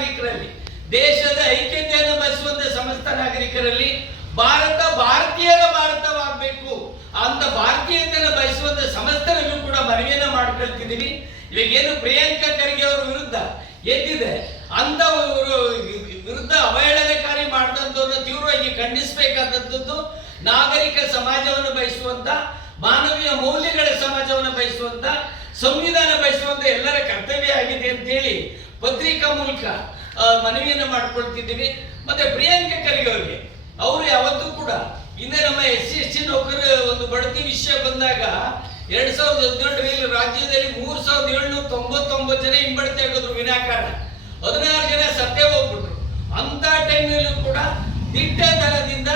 ನಾಗರಿಕರಲ್ಲಿ, ದೇಶದ ಐಕ್ಯತೆಯನ್ನು ಬಯಸುವಂತ ಸಮಸ್ತ ನಾಗರಿಕರಲ್ಲಿ ಭಾರತೀಯರ ಭಾರತವಾಗಬೇಕು ಅಂತ ಭಾರತೀಯತೆಯನ್ನು ಬಯಸುವಂತ ಸಮಸ್ತರಲ್ಲೂ ಕೂಡ ಮನವಿಯನ್ನ ಮಾಡ್ಕೊಳ್ತಿದ್ದೀವಿ. ಇವಾಗ ಏನು ಪ್ರಿಯಾಂಕಾ ಖರ್ಗೆ ಅವರ ವಿರುದ್ಧ ಎದ್ದಿದೆ ಅಂತವರು ವಿರುದ್ಧ ಅವಹೇಳನಕಾರಿ ಮಾಡಿದಂಥವ್ರನ್ನ ತೀವ್ರವಾಗಿ ಖಂಡಿಸಬೇಕಾದಂಥದ್ದು ನಾಗರಿಕ ಸಮಾಜವನ್ನು ಬಯಸುವಂತ, ಮಾನವೀಯ ಮೌಲ್ಯಗಳ ಸಮಾಜವನ್ನು ಬಯಸುವಂತ, ಸಂವಿಧಾನ ಬಯಸುವಂತ ಎಲ್ಲರ ಕರ್ತವ್ಯ ಆಗಿದೆ ಅಂತ ಹೇಳಿ ಪತ್ರಿಕಾ ಮೂಲಕ ಮನವಿಯನ್ನು ಮಾಡ್ಕೊಳ್ತಿದ್ದೀವಿ. ಮತ್ತೆ ಪ್ರಿಯಾಂಕಾ ಖರ್ಗೆ ಅವರಿಗೆ ಅವರು ಯಾವತ್ತೂ ಕೂಡ ಹಿಂದೆ ನಮ್ಮ SC ನೌಕರ ಒಂದು ಬಡ್ತಿ ವಿಷಯ ಬಂದಾಗ 2018ರಲ್ಲಿ ರಾಜ್ಯದಲ್ಲಿ 3799 ಜನ ಹಿಂಬಡ್ತಿ ಆಗೋದ್ರು ವಿನಾಕಾರಣ, 16 ಜನ ಸತ್ತೇ ಹೋಗ್ಬಿಟ್ರು. ಅಂತ ಟೈಮ್ನಲ್ಲೂ ಕೂಡ ದಿಟ್ಟತನದಿಂದ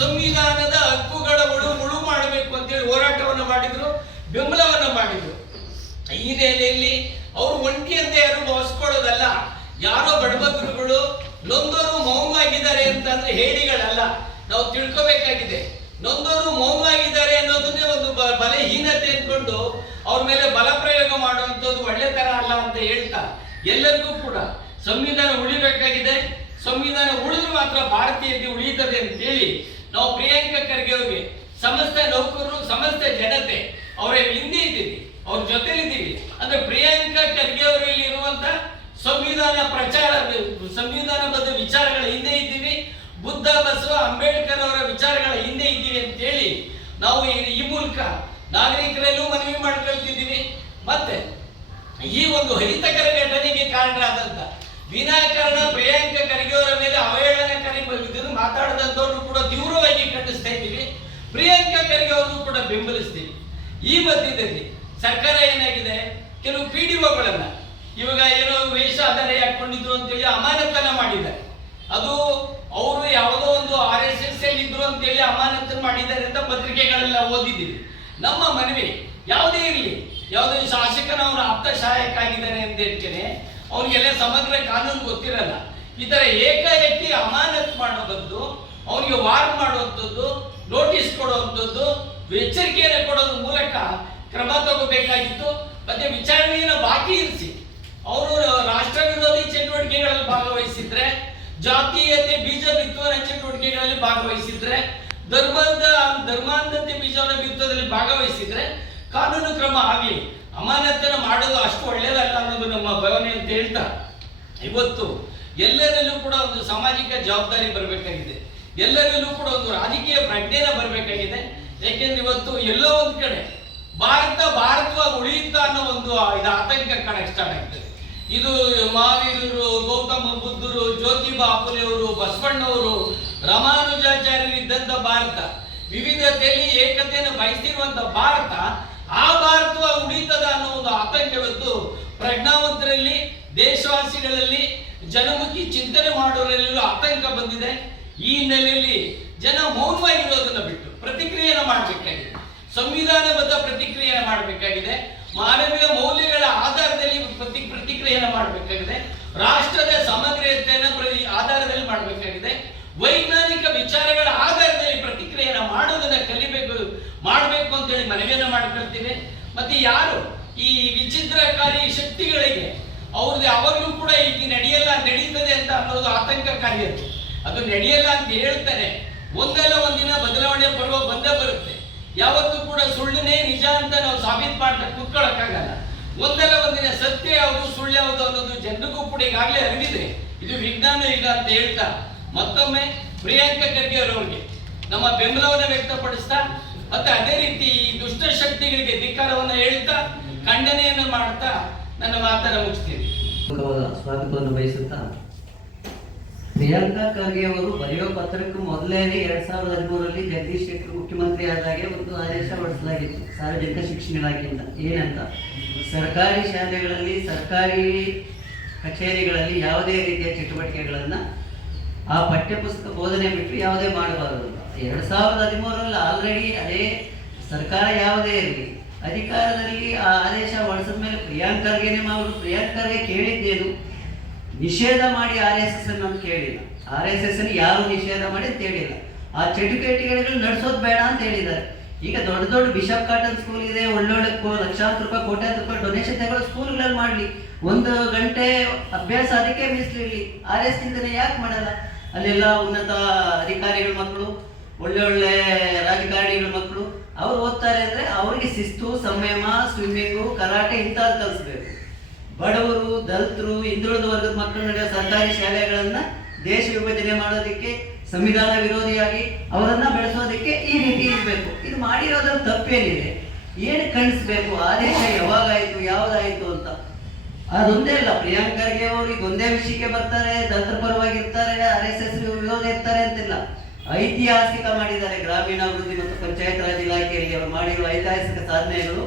ಸಂವಿಧಾನದ ಹಕ್ಕುಗಳ ಉಳು ಮಾಡಬೇಕು ಅಂತೇಳಿ ಹೋರಾಟವನ್ನು ಮಾಡಿದ್ರು, ಬೆಂಬಲವನ್ನು ಮಾಡಿದ್ರು. ಈ ನೆಲೆಯಲ್ಲಿ ಅವರು ಒಂಟಿ ಅಂತ ಯಾರು ಭಾವಿಸ್ಕೊಳ್ಳೋದಲ್ಲ, ಯಾರೋ ಬಡಬಗ್ಗರುಗಳು ನೊಂದವರು ಮೌನವಾಗಿದ್ದಾರೆ ಅಂತಂದ್ರೆ ಹೇಳಿಗಳಲ್ಲ, ನಾವು ತಿಳ್ಕೋಬೇಕಾಗಿದೆ. ನೊಂದವರು ಮೌನವಾಗಿದ್ದಾರೆ ಅನ್ನೋದನ್ನೇ ಒಂದು ಬಲಹೀನತೆ ಅಂದ್ಕೊಂಡು ಅವ್ರ ಮೇಲೆ ಬಲ ಪ್ರಯೋಗ ಮಾಡುವಂಥದ್ದು ಒಳ್ಳೆ ತರ ಅಲ್ಲ ಅಂತ ಹೇಳ್ತಾ ಎಲ್ಲರಿಗೂ ಕೂಡ ಸಂವಿಧಾನ ಉಳಿಬೇಕಾಗಿದೆ. ಸಂವಿಧಾನ ಉಳಿದ್ರು ಮಾತ್ರ ಭಾರತೀಯತೆ ಉಳಿಯುತ್ತದೆ ಅಂತೇಳಿ ನಾವು ಪ್ರಿಯಾಂಕಾ ಖರ್ಗೆ ಅವರಿಗೆ ಸಮಸ್ತ ನೌಕರರು, ಸಮಸ್ತ ಜನತೆ ಅವರ ಹಿಂದೆ ಇದ್ದೀವಿ, ಅವ್ರ ಜೊತೆಲಿದ್ದೀವಿ. ಅಂದ್ರೆ ಪ್ರಿಯಾಂಕಾ ಖರ್ಗೆ ಅವರಲ್ಲಿ ಇರುವಂತ ಸಂವಿಧಾನ ಪ್ರಚಾರ, ಸಂವಿಧಾನಬದ್ಧ ವಿಚಾರಗಳ ಹಿಂದೆ ಇದ್ದೀವಿ, ಬುದ್ಧ, ಬಸವ, ಅಂಬೇಡ್ಕರ್ ಅವರ ವಿಚಾರಗಳ ಹಿಂದೆ ಇದ್ದೀವಿ ಅಂತ ಹೇಳಿ ನಾವು ಈ ಮೂಲಕ ನಾಗರಿಕರಲ್ಲೂ ಮನವಿ ಮಾಡ್ಕೊಳ್ತಿದ್ದೀವಿ. ಮತ್ತೆ ಈ ಒಂದು ಅಹಿತಕರ ಘಟನೆಗೆ ಕಾರಣರಾದಂತ ವಿನಾಕಾರಣ ಪ್ರಿಯಾಂಕಾ ಖರ್ಗೆ ಅವರ ಮೇಲೆ ಅವಹೇಳನಕಾರಿ ಮಾತಾಡದಂತವ್ರನ್ನು ಕೂಡ ತೀವ್ರವಾಗಿ ಖಂಡಿಸ್ತಾ ಇದ್ದೀವಿ. ಪ್ರಿಯಾಂಕಾ ಖರ್ಗೆ ಅವ್ರನ್ನು ಕೂಡ ಬೆಂಬಲಿಸ್ತೀವಿ. ಈ ಮಧ್ಯದಲ್ಲಿ ಸರ್ಕಾರ ಏನಾಗಿದೆ, ಕೆಲವು PDOಗಳನ್ನ ಇವಾಗ ಏನೋ ವೇಷ ಆಧಾರ ಹಾಕೊಂಡಿದ್ರು ಅಂತೇಳಿ ಅಮಾನತನ ಮಾಡಿದ್ದಾರೆ. ಅದು ಅವರು ಯಾವುದೋ ಒಂದು RSS ಅಲ್ಲಿ ಇದ್ರು ಅಂತೇಳಿ ಅಮಾನತನ ಮಾಡಿದ್ದಾರೆ ಅಂತ ಪತ್ರಿಕೆಗಳೆಲ್ಲ ಓದಿದ್ದೀವಿ. ನಮ್ಮ ಮನವಿ ಯಾವುದೇ ಇರಲಿ, ಯಾವುದೇ ಶಾಸಕನ ಅವನ ಆಪ್ತ ಸಹಾಯಕ ಆಗಿದ್ದಾನೆ ಅಂತ ಹೇಳ್ತೇನೆ, ಅವನಿಗೆಲ್ಲ ಸಮಗ್ರ ಕಾನೂನು ಗೊತ್ತಿರಲ್ಲ. ಈ ತರ ಏಕಾಏಕಿ ಅಮಾನತ್ ಮಾಡೋದದ್ದು, ಅವನಿಗೆ ವಾರ್ನ್ ಮಾಡುವಂಥದ್ದು, ನೋಟಿಸ್ ಕೊಡುವಂಥದ್ದು, ಎಚ್ಚರಿಕೆಯನ್ನು ಕೊಡೋದ್ರ ಮೂಲಕ ಕ್ರಮ ತಗೋಬೇಕಾಗಿತ್ತು. ಮತ್ತೆ ವಿಚಾರಣೆಯನ್ನು ಬಾಕಿ ಇರಿಸಿ ಅವರು ರಾಷ್ಟ್ರ ವಿರೋಧಿ ಚಟುವಟಿಕೆಗಳಲ್ಲಿ ಭಾಗವಹಿಸಿದ್ರೆ, ಜಾತೀಯತೆ ಬೀಜ ಬಿತ್ತುವ ಚಟುವಟಿಕೆಗಳಲ್ಲಿ ಭಾಗವಹಿಸಿದ್ರೆ, ಧರ್ಮಾಂಧತೆ ಬೀಜವನ್ನು ಬಿತ್ತುವುದರಲ್ಲಿ ಭಾಗವಹಿಸಿದ್ರೆ ಕಾನೂನು ಕ್ರಮ ಆಗಲಿ. ಅಮಾನತನ ಮಾಡೋದು ಅಷ್ಟು ಒಳ್ಳೆಯದಲ್ಲ ಅನ್ನೋದು ನಮ್ಮ ಭಾವನೆ ಅಂತ ಹೇಳ್ತಾ, ಇವತ್ತು ಎಲ್ಲರಲ್ಲೂ ಕೂಡ ಒಂದು ಸಾಮಾಜಿಕ ಜವಾಬ್ದಾರಿ ಬರಬೇಕಾಗಿದೆ, ಎಲ್ಲರಲ್ಲೂ ಕೂಡ ಒಂದು ರಾಜಕೀಯ ಪ್ರಜ್ಞೆನ ಬರಬೇಕಾಗಿದೆ. ಯಾಕೆಂದ್ರೆ ಇವತ್ತು ಎಲ್ಲೋ ಒಂದ್ ಕಡೆ ಭಾರತವಾಗಿ ಉಳಿಯುತ್ತಾ ಅನ್ನೋ ಒಂದು ಇದು ಆತಂಕ ಕಾಣಕ್ಕೆ ಸ್ಟಾರ್ಟ್ ಆಗ್ತದೆ. ಇದು ಮಹಾವೀರರು, ಗೌತಮ ಬುದ್ಧರು, ಜ್ಯೋತಿಬಾ ಫುಲೆ ಅವರು, ಬಸವಣ್ಣವರು, ರಾಮಾನುಜಾಚಾರ್ಯರಿದ್ದಂಥ ಭಾರತ, ವಿವಿಧತೆಯಲ್ಲಿ ಏಕತೆಯನ್ನು ಬಯಸಿರುವಂತ ಭಾರತ, ಆ ಭಾರತವಾಗಿ ಉಳಿತದ ಅನ್ನೋ ಒಂದು ಆತಂಕ ಇವತ್ತು ಪ್ರಜ್ಞಾವಂತರಲ್ಲಿ, ದೇಶವಾಸಿಗಳಲ್ಲಿ, ಜನಮುಖಿ ಚಿಂತನೆ ಮಾಡೋರೆಲ್ಲೂ ಆತಂಕ ಬಂದಿದೆ. ಈ ಹಿನ್ನೆಲೆಯಲ್ಲಿ ಜನ ಮೌನವಾಗಿರೋದನ್ನ ಬಿಟ್ಟು ಪ್ರತಿಕ್ರಿಯೆಯನ್ನು ಮಾಡಬೇಕಾಗಿದೆ, ಸಂವಿಧಾನಬದ್ಧ ಪ್ರತಿಕ್ರಿಯೆಯನ್ನು ಮಾಡಬೇಕಾಗಿದೆ, ಮಾನವೀಯ ಮೌಲ್ಯಗಳ ಆಧಾರದಲ್ಲಿ ಪ್ರತಿಕ್ರಿಯೆಯನ್ನು ಮಾಡಬೇಕಾಗಿದೆ, ರಾಷ್ಟ್ರದ ಸಮಗ್ರತೆಯನ್ನು ಆಧಾರದಲ್ಲಿ ಮಾಡಬೇಕಾಗಿದೆ, ವೈಜ್ಞಾನಿಕ ವಿಚಾರಗಳ ಆಧಾರದಲ್ಲಿ ಪ್ರತಿಕ್ರಿಯೆಯನ್ನು ಮಾಡೋದನ್ನ ಮಾಡಬೇಕು ಅಂತೇಳಿ ಮನವಿಯನ್ನು ಮಾಡ್ಕೊಳ್ತೀವಿ. ಮತ್ತೆ ಯಾರು ಈ ವಿಚಿತ್ರಕಾರಿ ಶಕ್ತಿಗಳಿಗೆ ಅವ್ರದ್ದು ಯಾವಾಗಲೂ ಕೂಡ ಈಗ ನಡೀತದೆ ಅಂತ ಅನ್ನೋದು ಆತಂಕಕಾರಿ. ಅದು ನಡೆಯಲ್ಲ ಅಂತ ಹೇಳ್ತಾರೆ, ಒಂದಲ್ಲ ಒಂದಿನ ಬದಲಾವಣೆ ಬಂದೇ ಬರುತ್ತೆ. ಯಾವತ್ತೂ ಕೂಡ ಸುಳ್ಳುನೇ ನಿಜ ಅಂತ ನಾವು ಸಾಬೀತು ಮಾಡ್ತಾ ಕೂತ್ಕೊಳ್ಳೋಕ್ಕಾಗಲ್ಲ. ಒಂದಲ್ಲ ಒಂದಿನ ಸತ್ಯ ಯಾವುದು, ಸುಳ್ಳು ಯಾವುದು ಅನ್ನೋದು ಜನರಿಗೂ ಕೂಡ ಈಗಾಗಲೇ ಅರಿವಿದೆ. ಇದು ವಿಜ್ಞಾನ ಈಗ ಅಂತ ಹೇಳ್ತಾ ಮತ್ತೊಮ್ಮೆ ಪ್ರಿಯಾಂಕಾ ಖರ್ಗೆ ಅವರವರಿಗೆ ನಮ್ಮ ಬೆಂಬಲವನ್ನು ವ್ಯಕ್ತಪಡಿಸ್ತಾ, ಮತ್ತೆ ಅದೇ ರೀತಿ ಈ ದುಷ್ಟ ಶಕ್ತಿಗಳಿಗೆ ಧಿಕ್ಕಾರವನ್ನು ಹೇಳ್ತಾ, ಖಂಡನೆಯನ್ನು ಮಾಡ್ತಾ ನನ್ನ ಮಾತನ್ನು ಮುಗಿಸ್ತೀನಿ. ಸ್ವಾಗತವನ್ನು ಬಯಸುತ್ತಾ, ಪ್ರಿಯಾಂಕಾ ಖರ್ಗೆ ಅವರು ಬರೆಯುವ ಪತ್ರಕ್ಕೂ ಮೊದಲೇನೆ 2013ರಲ್ಲಿ ಜಗದೀಶ್ ಶೆಟ್ಟರ್ ಮುಖ್ಯಮಂತ್ರಿ ಆದಾಗೆ ಒಂದು ಆದೇಶ ಹೊರಡಿಸಲಾಗಿತ್ತು ಸಾರ್ವಜನಿಕ ಶಿಕ್ಷಣ ಇಲಾಖೆಯಿಂದ. ಏನಂತ, ಸರ್ಕಾರಿ ಶಾಲೆಗಳಲ್ಲಿ, ಸರ್ಕಾರಿ ಕಚೇರಿಗಳಲ್ಲಿ ಯಾವುದೇ ರೀತಿಯ ಚಟುವಟಿಕೆಗಳನ್ನು ಆ ಪಠ್ಯಪುಸ್ತಕ ಬೋಧನೆ ಬಿಟ್ಟು ಯಾವುದೇ ಮಾಡಬಾರದು. 2013ರಲ್ಲಿ ಆಲ್ರೆಡಿ ಅದೇ ಸರ್ಕಾರ ಯಾವುದೇ ಇರಲಿ ಅಧಿಕಾರದಲ್ಲಿ ಆ ಆದೇಶ ಹೊರಡಿಸಿದ ಮೇಲೆ ಪ್ರಿಯಾಂಕಾ ಖರ್ಗೆ ಕೇಳಿದ್ದೇನು, ನಿಷೇಧ ಮಾಡಿ RSS ಅನ್ನು ಕೇಳಿಲ್ಲ. RSS ಅನ್ನು ಯಾರು ನಿಷೇಧ ಮಾಡಿ ಅಂತ ಹೇಳಿಲ್ಲ. ಆ ಚಟುವಟಿಕೆಗಳು ನಡೆಸೋದು ಬೇಡ ಅಂತ ಹೇಳಿದ್ದಾರೆ. ಈಗ ದೊಡ್ಡ ದೊಡ್ಡ ಬಿಷಪ್ ಕಾಟನ್ ಸ್ಕೂಲ್ ಇದೆ, ಒಳ್ಳೊಳ್ಳೆ ಲಕ್ಷಾಂತರ ರೂಪಾಯಿ ಕೋಟ್ಯಾಂತರ ರೂಪಾಯಿ ಡೊನೇಷನ್ ತಗೊಳ್ಳೋ ಸ್ಕೂಲ್ಗಳಲ್ಲಿ ಮಾಡಲಿ, 1 ಗಂಟೆ ಅಭ್ಯಾಸ ಅದಕ್ಕೆ ಮೀಸಲಿರಲಿ. RS ಚಿಂತನೆ ಯಾಕೆ ಮಾಡಲ್ಲ? ಅಲ್ಲೆಲ್ಲ ಉನ್ನತ ಅಧಿಕಾರಿಗಳ ಮಕ್ಕಳು, ಒಳ್ಳೆ ರಾಜಕಾರಣಿಗಳ ಮಕ್ಕಳು ಅವ್ರು ಓದ್ತಾರೆ ಅಂದ್ರೆ ಅವರಿಗೆ ಶಿಸ್ತು, ಸಂಯಮ, ಸ್ವಿಮ್ಮಿಂಗು, ಕರಾಟೆ ಇಂಥದ್ದು ಕಲಿಸ್ಬೇಕು. ಬಡವರು, ದಲಿತರು, ಹಿಂದುಳಿದ ವರ್ಗದ ಮಕ್ಕಳು ನಡೆಯೋ ಸರ್ಕಾರಿ ಶಾಲೆಗಳನ್ನ ದೇಶ ವಿಭಜನೆ ಮಾಡೋದಕ್ಕೆ, ಸಂವಿಧಾನ ವಿರೋಧಿಯಾಗಿ ಅವರನ್ನ ಬೆಳೆಸೋದಕ್ಕೆ ಈ ರೀತಿ ಇರಬೇಕು. ಇದು ಮಾಡಿರೋದ್ರ ತಪ್ಪೇನಿದೆ? ಏನು ಕಾಣಿಸ್ಬೇಕು? ಆದೇಶ ಯಾವಾಗಾಯ್ತು, ಯಾವ್ದಾಯ್ತು ಅಂತ ಅದೊಂದೇ ಅಲ್ಲ. ಪ್ರಿಯಾಂಕ್ ಖರ್ಗೆ ಅವರು ಇದೊಂದೇ ವಿಷಯಕ್ಕೆ ಬರ್ತಾರೆ, ದಲಿತರ ಪರವಾಗಿರ್ತಾರೆ, RSS ವಿರೋಧ ಇರ್ತಾರೆ ಅಂತಿಲ್ಲ. ಐತಿಹಾಸಿಕ ಮಾಡಿದ್ದಾರೆ. ಗ್ರಾಮೀಣಾಭಿವೃದ್ಧಿ ಮತ್ತು ಪಂಚಾಯತ್ ರಾಜ್ ಇಲಾಖೆಯಲ್ಲಿ ಅವರು ಮಾಡಿರುವ ಐತಿಹಾಸಿಕ ಸಾಧನೆಗಳು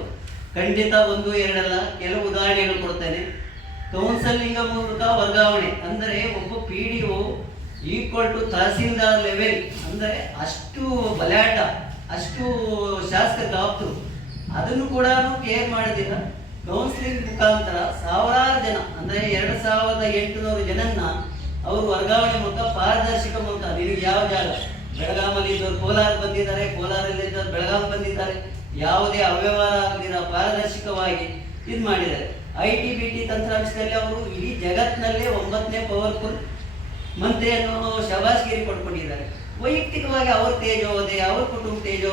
ಖಂಡಿತ 1, 2 ಅಲ್ಲ, ಕೆಲವು ಉದಾಹರಣೆಗಳು ಕೊಡ್ತೇನೆ. ಕೌನ್ಸಲಿಂಗ್ ಮೂಲಕ ವರ್ಗಾವಣೆ ಅಂದರೆ ಒಬ್ಬ PDO equal to tahsildar level, ಅಂದರೆ ಅಷ್ಟು ಬಲಾಟ, ಅಷ್ಟು ಶಾಸಕ ಆಪ್ತರು. ಅದನ್ನು ಕೂಡ ಕೇರ್ ಮಾಡಿದಿರ. ಕೌನ್ಸಿಲಿಂಗ್ ಮುಖಾಂತರ ಸಾವಿರಾರು ಜನ ಅಂದರೆ 2800 ಜನನ್ನ ಅವರು ವರ್ಗಾವಣೆ ಮೂಲಕ, ಪಾರದರ್ಶಕ ಮೂಲಕ, ನಿನಗೆ ಯಾವ ಜಾಗ, ಬೆಳಗಾಮಲ್ಲಿ ಇದ್ದವ್ರು ಕೋಲಾರ ಬಂದಿದ್ದಾರೆ, ಕೋಲಾರಲ್ಲಿ ಇದ್ದವ್ರು ಬೆಳಗಾಂ ಬಂದಿದ್ದಾರೆ, ಯಾವುದೇ ಅವ್ಯವಹಾರ ಆಗದಿರ ಪಾರದರ್ಶಕವಾಗಿ ಇದು ಮಾಡಿದ್ದಾರೆ. IT-BT ತಂತ್ರಾಂಶದಲ್ಲಿ ಅವರು ಇಡೀ ಜಗತ್ತಿನಲ್ಲೇ 9ನೇ ಪವರ್ಫುಲ್ ಮಂತ್ರಿಯನ್ನು ಶಬಾಷ್ಗಿರಿ ಕೊಟ್ಕೊಂಡಿದ್ದಾರೆ. ವೈಯಕ್ತಿಕವಾಗಿ ಅವ್ರ ತೇಜೋವಧೆ, ಅವ್ರ ಕುಟುಂಬ ತೇಜೋ